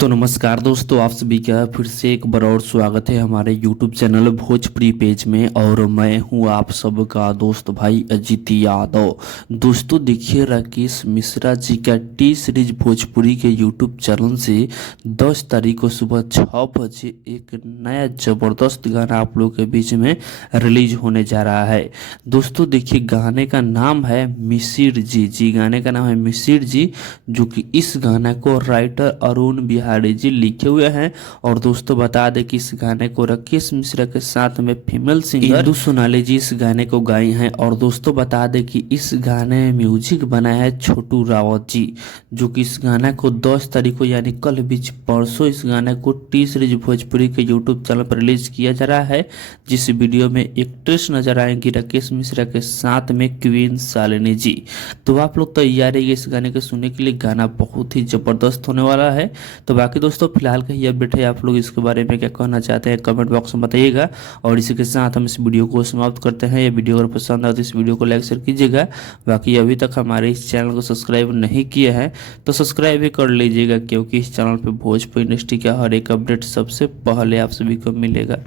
तो नमस्कार दोस्तों, आप सभी का फिर से एक बार और स्वागत है हमारे YouTube चैनल भोजपुरी पेज में। और मैं हूं आप सबका दोस्त भाई अजीत यादव। दोस्तों देखिए, राकेश मिश्रा जी का टी सीरीज भोजपुरी के YouTube चैनल से 10 तारीख को सुबह 6 बजे एक नया ज़बरदस्त गाना आप लोग के बीच में रिलीज होने जा रहा है। दोस्तों देखिए, गाने का नाम है मिसिर जी। गाने का नाम है मिसिर जी, जो कि इस गाना को राइटर अरुण बिहारी जी लिखे हुए हैं। और दोस्तों बता दें कि इस गाने को राकेश मिश्रा के साथ में फीमेल सिंगर इंदु सोनाली जी इस गाने को गाई हैं। और दोस्तों बता दें कि इस गाने में म्यूजिक बनाया है छोटू रावत जी, जो कि इस गाने को 10 तारीख को यानी कल बीच परसों इस गाने को टी सीरीज भोजपुरी के यूट्यूब चैनल पर रिलीज किया जा रहा है। जिस वीडियो में एक्ट्रेस नजर आएंगी राकेश मिश्रा के साथ में क्वीन शालिनी जी। तो आप लोग तैयार है इस गाने को सुनने के लिए। गाना बहुत ही जबरदस्त होने वाला है। तो बाकी दोस्तों फिलहाल का ये अपडेट है, आप लोग इसके बारे में क्या कहना चाहते हैं कमेंट बॉक्स में बताइएगा। और इसी के साथ हम इस वीडियो को समाप्त करते हैं। ये वीडियो अगर पसंद आए तो इस वीडियो को लाइक शेयर कीजिएगा। बाकी अभी तक हमारे इस चैनल को सब्सक्राइब नहीं किए हैं तो सब्सक्राइब भी कर लीजिएगा, क्योंकि इस चैनल पर भोजपुरी इंडस्ट्री का हर एक अपडेट सबसे पहले आप सभी को मिलेगा।